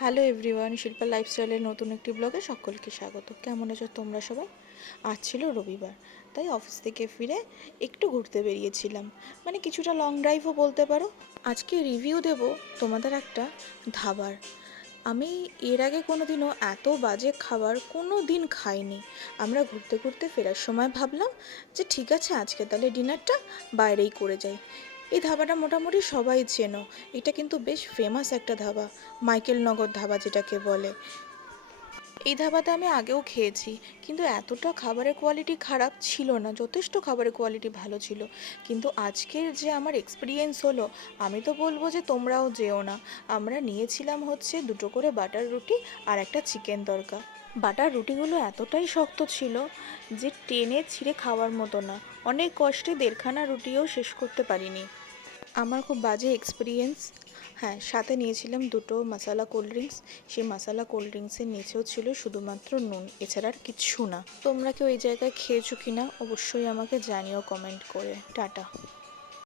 Hello everyone, Shilpa লাইফস্টাইলের নতুন একটি ব্লগে সকলকে স্বাগত। কেমন আছো তোমরা সবাই? আজ ছিল রবিবার, তাই অফিস থেকে ফিরে একটু ঘুরতে বেরিয়েছিলাম, মানে কিছুটা লং ড্রাইভও বলতে পারো। আজকে রিভিউ দেব তোমাদের একটা ধাবার। আমি এর আগে কোনো দিনও এত বাজে খাবার কোনো দিন খাইনি। আমরা ঘুরতে ঘুরতে ফেরার সময় ভাবলাম যে ঠিক আছে, আজকে তাহলে ডিনারটা বাইরেই করে যাই। এই ধাবাটা মোটামুটি সবাই চেনো, এটা কিন্তু বেশ ফেমাস একটা ধাবা, মাইকেল নগর ধাবা যেটাকে বলে। এই ধাবাতে আমি আগেও খেয়েছি, কিন্তু এতটা খাবারের কোয়ালিটি খারাপ ছিল না, যথেষ্ট খাবারের কোয়ালিটি ভালো ছিল। কিন্তু আজকের যে আমার এক্সপিরিয়েন্স হলো, আমি তো বলবো যে তোমরাও যেও না। আমরা নিয়েছিলাম হচ্ছে দুটো করে বাটার রুটি আর একটা চিকেন তড়কা। বাটার রুটিগুলো এতটাই শক্ত ছিল যে টেনে ছিঁড়ে খাওয়ার মতো না। অনেক কষ্টে দেড়খানা রুটিও শেষ করতে পারিনি। আমার খুব বাজে এক্সপিরিয়েন্স। হ্যাঁ, সাথে নিয়েছিলাম দুটো মশালা কোল্ড ড্রিঙ্কস। সেই মশালা কোল্ড ড্রিঙ্কসের নিচেও ছিল শুধুমাত্র নুন, এছাড়া আর কিচ্ছু না। তোমরা কি ওই জায়গায় খেয়েছো কি না অবশ্যই আমাকে জানিও কমেন্ট করে। টাটা।